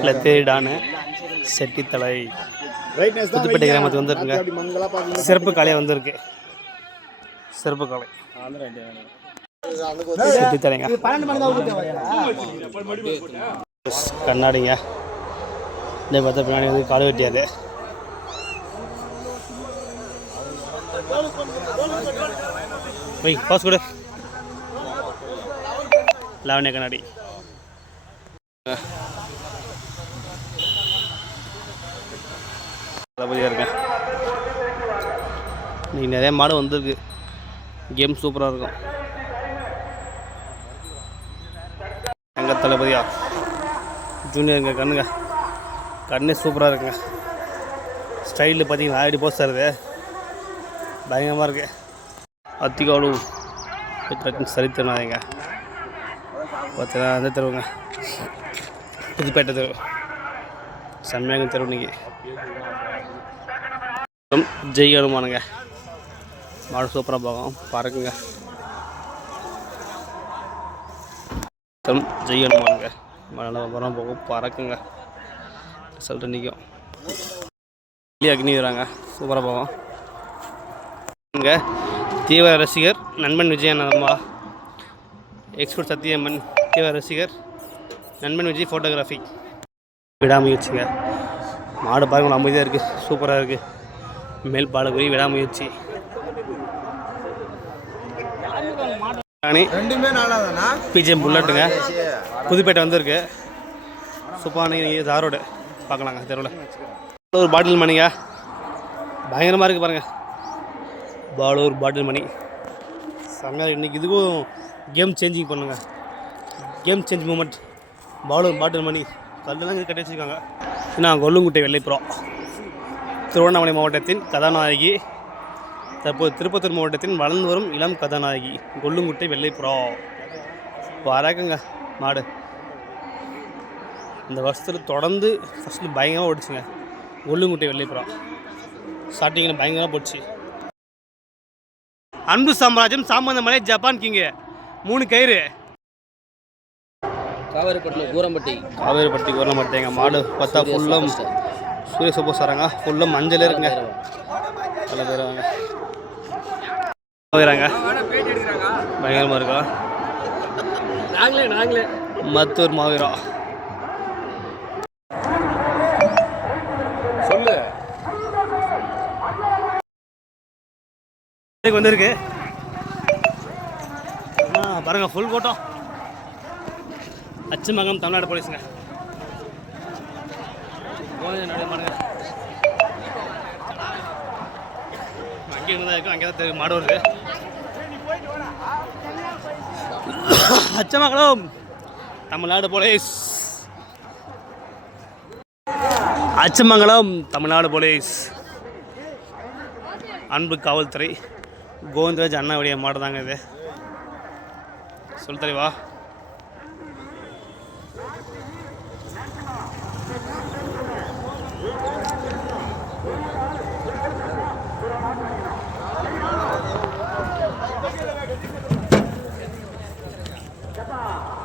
இல்லை தேடானு செட்டித்தலை. புதுப்பேட்டை கிராமத்துக்கு வந்திருக்குங்க. சிறப்பு காலையாக வந்திருக்கு. சிறப்பு காலை செட்டித்தலைங்க. கண்ணாடிங்க. இந்த பார்த்தா பின்னாடி வந்து காலை வெட்டியாது போய் பாஸ் கொடு. லாவண்ய கண்ணாடி. தளபதியாக இருக்கேன். இன்னைக்கு நிறைய மாடு வந்திருக்கு. கேம் சூப்பராக இருக்கும். எங்கள் தளபதியா? ஜூனியருங்க கண்ணுங்க. கண்ணே சூப்பராக இருக்குங்க. ஸ்டைலில் பார்த்தீங்கன்னா ஆடி போஸ்ட் தருது பயங்கரமாக இருக்கு. அத்திகாலு சரித்திரனாதீங்க பார்த்தீங்கன்னா அந்த தெருவுங்க. புதுப்பேட்டை தெரு. செம்மையாக தெரு இன்னைக்கு. ஜெய் அனுமானுங்க. மாடு சூப்பராக பார்க்கும். பறக்குங்க ஜெய் அனுமானுங்க. மழை மரம் போகும் பறக்குங்க ரிசல்ட் நிற்கும் அக்னி வராங்க. சூப்பராக போகும் இங்கே தீவிர ரசிகர் நண்பன் விஜயநந்தம்பா எக்ஸ்பர்ட் சத்தியம்மன் தீவிர ரசிகர் நண்பன் விஜய் ஃபோட்டோகிராஃபி விடாமுயற்சிங்க. மாடு பாருங்க அமைதியாக இருக்குது சூப்பராக இருக்குது மேல் பாலகுரி விடாமுயற்சி. பிஜிஎம் புல்லட்டுங்க. புதுப்பேட்டை வந்திருக்கு. சூப்பான தாரோடு. பார்க்கலாங்க தெருவில். ஒரு பாட்டில் மணிங்க. பயங்கரமாக இருக்குது பாருங்கள் பாலூர் பாட்டில் மணி. செம்மையாக இன்றைக்கி இதுக்கும் கேம் சேஞ்சிங் பண்ணுங்க. கேம் சேஞ்ச் மூமெண்ட் பாலூர் பாட்டில் மணி. கல்லெல்லாம் கட்டி வச்சுருக்காங்க நான் கொல்லுங்குட்டை வெள்ளைப்புறம். திருவண்ணாமலை மாவட்டத்தின் கதாநாயகி தற்போது திருப்பத்தூர் மாவட்டத்தின் வளர்ந்து வரும் இளம் கதாநாயகி கொல்லுங்குட்டை வெள்ளைப்புறம். வரக்குங்க மாடு. இந்த வருஷத்தில் தொடர்ந்து ஃபஸ்ட்டு பயங்கரமாக ஓடிச்சுங்க. கொல்லுங்குட்டை வெள்ளைப்புறம். ஸ்டார்டிங்கில் பயங்கரமாக போச்சு. அன்பு சாம்ராஜ்யம் சாமந்தமலை ஜப்பான் கிங்கு. மூணு கயிறு. காவேரிப்பட்டினம் கூரம்பட்டி. காவேரிப்பட்டி கோரம்பட்டி எங்கள் மாடு பார்த்தா ஃபுல்லும் சூரிய சப்போஸ் வராங்க ஃபுல்லும் மஞ்சள் இருக்குங்க. பல பேர் வாங்க. போயிடறாங்க பயங்கரமாக இருக்கா? நாங்களே நாங்களே. மத்தூர் மாவீரம் சொல்லு. வந்திருக்கு. ஆ பாருங்க ஃபுல் கூட்டம் அச்சுமங்கலம் தமிழ்நாடு போலீஸுங்க. அங்கே இருந்து தான் இருக்கும் அங்கே தான் மாடு வருது. அச்சமங்கலம் தமிழ்நாடு போலீஸ். அச்சமங்கலம் தமிழ்நாடு போலீஸ். அன்பு காவல்துறை கோவிந்தராஜ் அண்ணாவுடைய மாடு தாங்க இது. சொல் தலைவா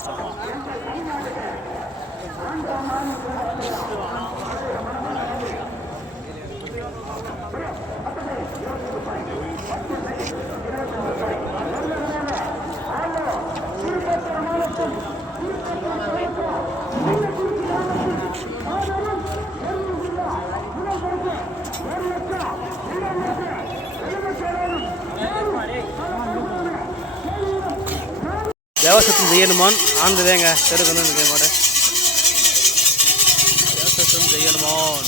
した。கஷ்டம் தேவசத்தம் ஜெயனுமான் ஆனந்ததேங்க தெருக்கணும் வந்து மாடு தேவசத்தம் ஜெயனுமான்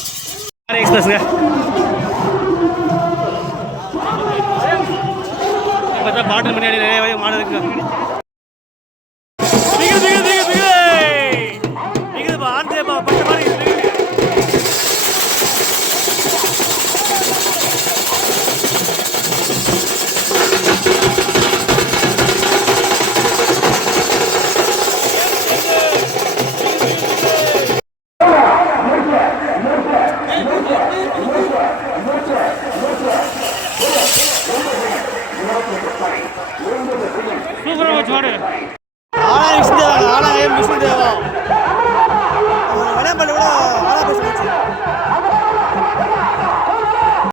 எக்ஸ்பிரஸ்ங்க பார்த்தா பாட்டில் முன்னாடி நிறைய மாடு இருக்குங்க શું કરવા